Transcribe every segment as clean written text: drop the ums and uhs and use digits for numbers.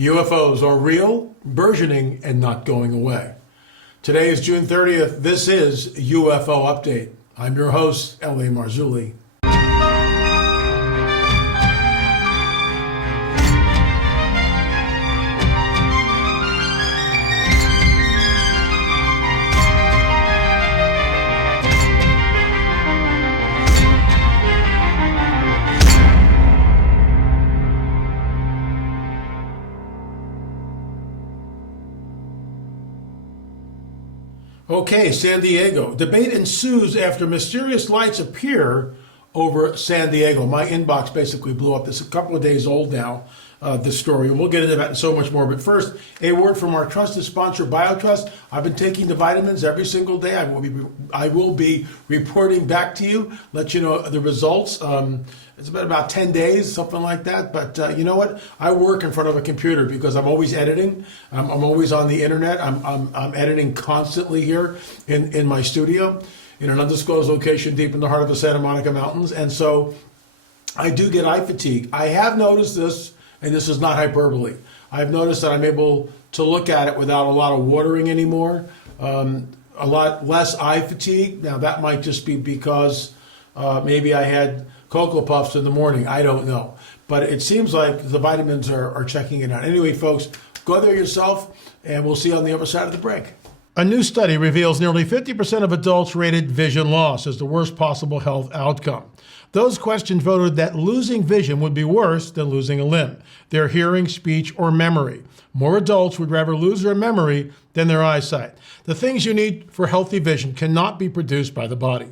UFOs are real, burgeoning, and not going away. Today is June 30th. This is UFO Update. I'm your host, L.A. Marzulli. Okay, San Diego. Debate ensues after mysterious lights appear over San Diego. My inbox basically blew up. This is a couple of days old now, this story, and we'll get into that and so much more. But first, a word from our trusted sponsor, BioTrust. I've been taking the vitamins every single day. I will be reporting back to you, let you know the results. It's been about 10 days, something like that. But you know what? I work in front of a computer because I'm always editing. I'm always on the internet. I'm editing constantly here in my studio in an undisclosed location deep in the heart of the Santa Monica Mountains. And so I do get eye fatigue. I have noticed this, and this is not hyperbole. I've noticed that I'm able to look at it without a lot of watering anymore, a lot less eye fatigue. Now, that might just be because maybe I had Cocoa Puffs in the morning. I don't know. But it seems like the vitamins are checking it out. Anyway, folks, go there yourself, and we'll see you on the other side of the break. A new study reveals nearly 50% of adults rated vision loss as the worst possible health outcome. Those questioned voted that losing vision would be worse than losing a limb, their hearing, speech, or memory. More adults would rather lose their memory than their eyesight. The things you need for healthy vision cannot be produced by the body.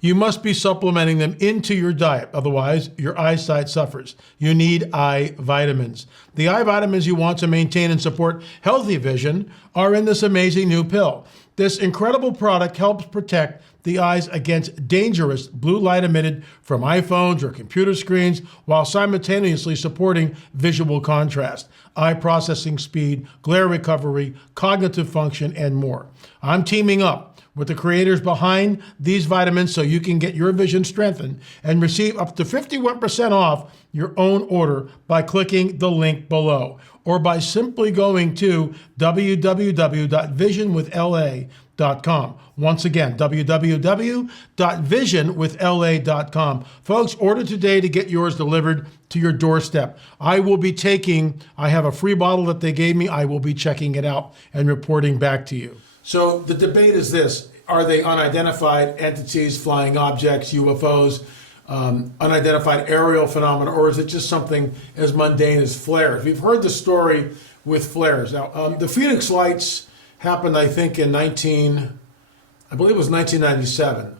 You must be supplementing them into your diet, otherwise your eyesight suffers. You need eye vitamins. The eye vitamins you want to maintain and support healthy vision are in this amazing new pill. This incredible product helps protect the eyes against dangerous blue light emitted from iPhones or computer screens while simultaneously supporting visual contrast, eye processing speed, glare recovery, cognitive function, and more. I'm teaming up with the creators behind these vitamins so you can get your vision strengthened and receive up to 51% off your own order by clicking the link below or by simply going to www.visionwithla.com. Once again, www.visionwithla.com. Folks, order today to get yours delivered to your doorstep. I have a free bottle that they gave me. I will be checking it out and reporting back to you. So the debate is this: are they unidentified entities, flying objects, UFOs, unidentified aerial phenomena, or is it just something as mundane as flares? We've heard the story with flares. Now, the Phoenix Lights happened, I think, in 1997.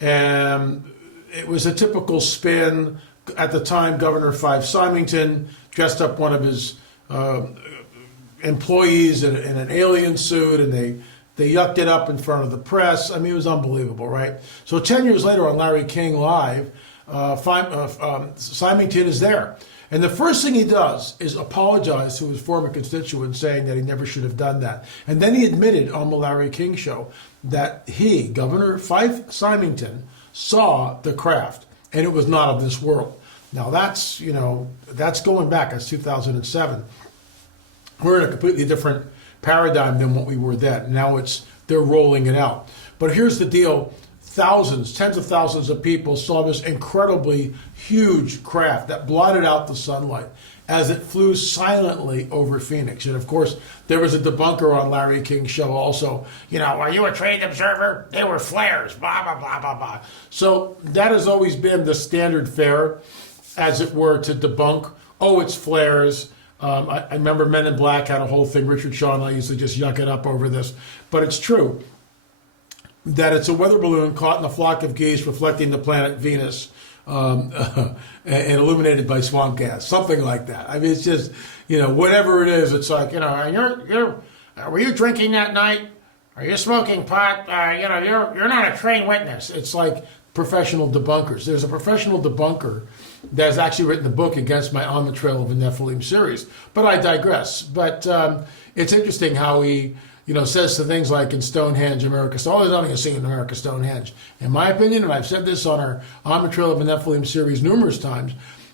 And it was a typical spin. At the time, Governor Fife Symington dressed up one of his employees in an alien suit, and they yucked it up in front of the press. I mean, it was unbelievable, right? So 10 years later on Larry King Live, Symington is there. And the first thing he does is apologize to his former constituents, saying that he never should have done that. And then he admitted on the Larry King show that he, Governor Fife Symington, saw the craft, and it was not of this world. Now that's going back. That's 2007. We're in a completely different paradigm than what we were then. Now they're rolling it out. But here's the deal. Thousands, tens of thousands of people saw this incredibly huge craft that blotted out the sunlight as it flew silently over Phoenix. And of course, there was a debunker on Larry King's show also. Are you a trained observer? They were flares, blah, blah, blah, blah, blah. So that has always been the standard fare, as it were, to debunk, it's flares. I remember Men in Black had a whole thing. Richard Shaw and I used to just yuck it up over this. But it's true that it's a weather balloon caught in a flock of geese reflecting the planet Venus and illuminated by swamp gas, something like that. I mean, it's just, whatever it is, it's like, were you drinking that night? Are you smoking pot? You're not a trained witness. It's like professional debunkers. There's a professional debunker that has actually written a book against my On the Trail of the Nephilim series. But I digress. But it's interesting how he, says to things like in Stonehenge, America, there's nothing to see in America, Stonehenge. In my opinion, and I've said this on our On the Trail of the Nephilim series numerous times,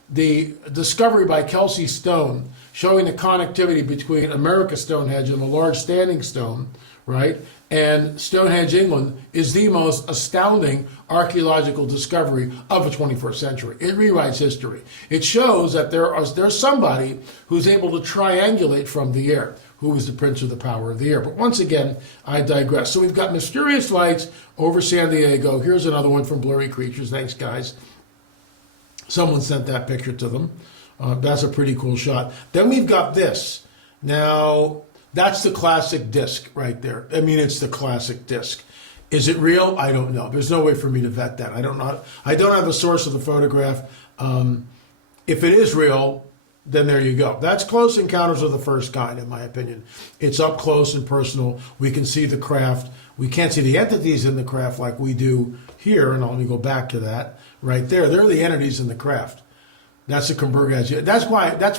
the discovery by Kelsey Stone, showing the connectivity between America's Stonehenge and the large standing stone, right? And Stonehenge, England, is the most astounding archaeological discovery of the 21st century. It rewrites history. It shows that there's somebody who's able to triangulate from the air, who is the prince of the power of the air. But once again, I digress. So we've got mysterious lights over San Diego. Here's another one from Blurry Creatures. Thanks, guys. Someone sent that picture to them. That's a pretty cool shot. Then we've got this. Now, that's the classic disc right there. I mean, it's the classic disc. Is it real? I don't know. There's no way for me to vet that. I don't know. I don't have a source of the photograph. If it is real, then there you go. That's Close Encounters of the First Kind, in my opinion. It's up close and personal. We can see the craft. We can't see the entities in the craft like we do here. And let me go back to that right there. They're the entities in the craft. That's the Kumberg. That's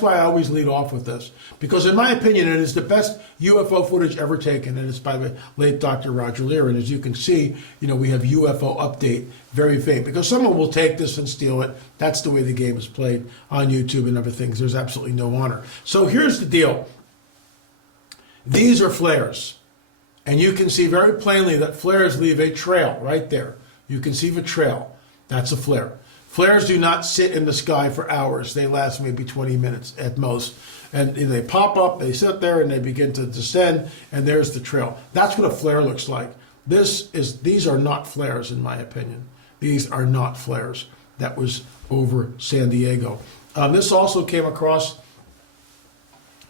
why I always lead off with this, because in my opinion, it is the best UFO footage ever taken, and it's by the late Dr. Roger Lear. And as you can see, we have UFO update, very faint, because someone will take this and steal it. That's the way the game is played on YouTube and other things. There's absolutely no honor. So here's the deal. These are flares, and you can see very plainly that flares leave a trail right there. You can see the trail. That's a flare. Flares do not sit in the sky for hours. They last maybe 20 minutes at most. And they pop up, they sit there, and they begin to descend, and there's the trail. That's what a flare looks like. These are not flares, in my opinion. These are not flares. That was over San Diego. This also came across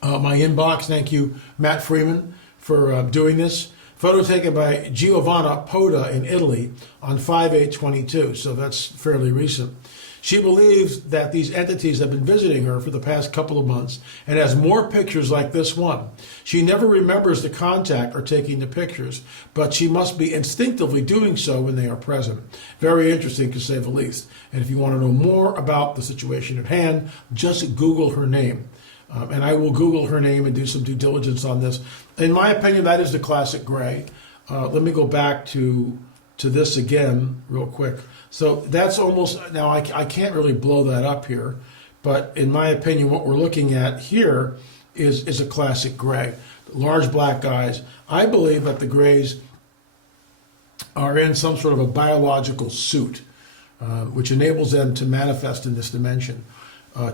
my inbox. Thank you, Matt Freeman, for doing this. Photo taken by Giovanna Poda in Italy on 5/8/22, so that's fairly recent. She believes that these entities have been visiting her for the past couple of months and has more pictures like this one. She never remembers the contact or taking the pictures, but she must be instinctively doing so when they are present. Very interesting, to say the least. And if you want to know more about the situation at hand, just Google her name. And I will Google her name and do some due diligence on this. In my opinion, that is the classic gray. Let me go back to this again real quick. So that's almost, now I can't really blow that up here, but in my opinion, what we're looking at here is a classic gray. Large black eyes. I believe that the grays are in some sort of a biological suit, which enables them to manifest in this dimension.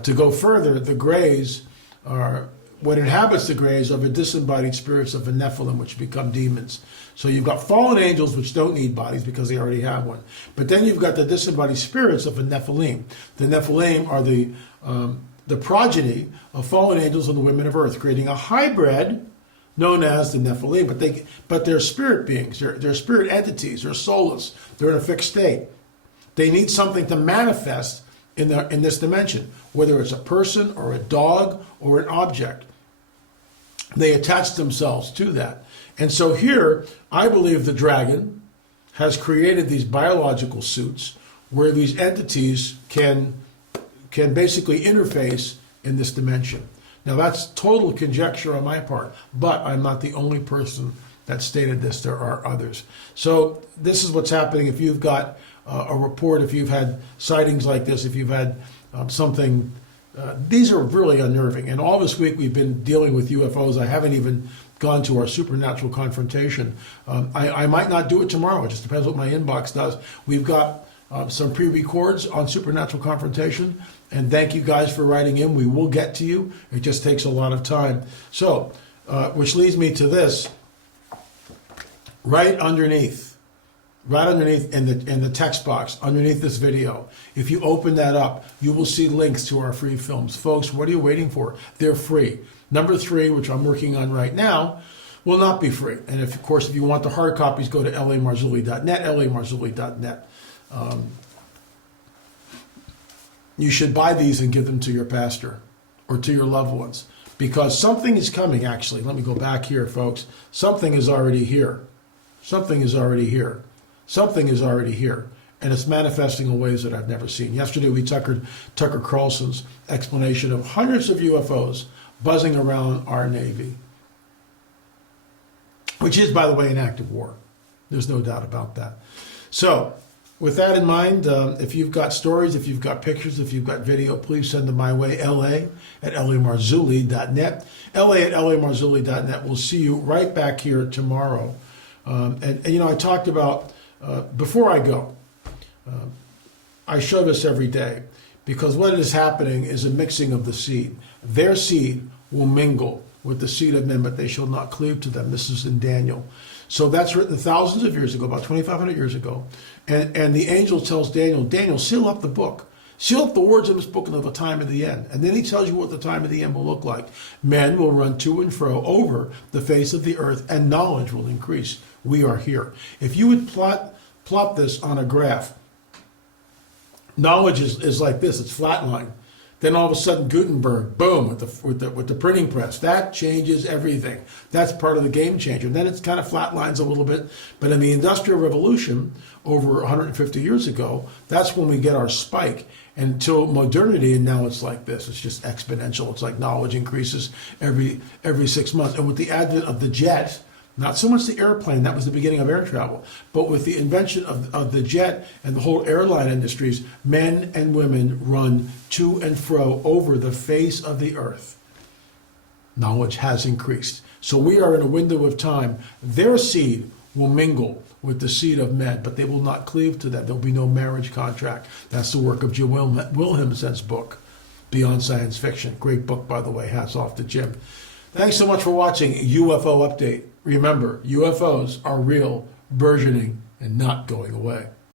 To go further, the grays are what inhabits the grays are the disembodied spirits of the Nephilim, which become demons. So you've got fallen angels, which don't need bodies because they already have one. But then you've got the disembodied spirits of the Nephilim. The Nephilim are the progeny of fallen angels and the women of earth, creating a hybrid known as the Nephilim. But they're spirit beings. They're spirit entities. They're soulless. They're in a fixed state. They need something to manifest in this dimension, whether it's a person or a dog or an object. They attach themselves to that. And so here, I believe the dragon has created these biological suits where these entities can basically interface in this dimension. Now that's total conjecture on my part, but I'm not the only person that stated this. There are others. So this is what's happening if you've got a report, if you've had sightings like this, if you've had something. These are really unnerving. And all this week we've been dealing with UFOs. I haven't even gone to our supernatural confrontation. I might not do it tomorrow. It just depends what my inbox does. We've got some pre-records on supernatural confrontation. And thank you guys for writing in. We will get to you. It just takes a lot of time. So, which leads me to this. Right underneath in the text box, underneath this video, if you open that up, you will see links to our free films. Folks, what are you waiting for? They're free. Number 3, which I'm working on right now, will not be free. And of course, if you want the hard copies, go to lamarzulli.net, lamarzulli.net. You should buy these and give them to your pastor or to your loved ones, because something is coming, actually. Let me go back here, folks. Something is already here. Something is already here. Something is already here, and it's manifesting in ways that I've never seen. Yesterday, we Tucker Carlson's explanation of hundreds of UFOs buzzing around our Navy, which is, by the way, an act of war. There's no doubt about that. So, with that in mind, if you've got stories, if you've got pictures, if you've got video, please send them my way, la@lamarzulli.net, la@lamarzulli.net. We'll see you right back here tomorrow. And you know, I talked about, before I go, I show this every day, because what is happening is a mixing of the seed. Their seed will mingle with the seed of men, but they shall not cleave to them. This is in Daniel. So that's written thousands of years ago, about 2,500 years ago. And the angel tells Daniel, Daniel, seal up the book. Seal up the words of this book until the time of the end. And then he tells you what the time of the end will look like. Men will run to and fro over the face of the earth, and knowledge will increase. We are here. If you would plot this on a graph, knowledge is like this, it's flatline. Then all of a sudden Gutenberg, boom, with the printing press. That changes everything. That's part of the game changer. And then it's kind of flatlines a little bit. But in the Industrial Revolution, over 150 years ago, that's when we get our spike. Until modernity, and now it's like this. It's just exponential. It's like knowledge increases every 6 months. And with the advent of the jet, not so much the airplane, that was the beginning of air travel, but with the invention of the jet and the whole airline industries, men and women run to and fro over the face of the earth. Knowledge has increased. So we are in a window of time. Their seed will mingle with the seed of men, but they will not cleave to that. There will be no marriage contract. That's the work of Jim Wilhelmsen's book, Beyond Science Fiction. Great book, by the way. Hats off to Jim. Thanks so much for watching UFO Update. Remember, UFOs are real, burgeoning, and not going away.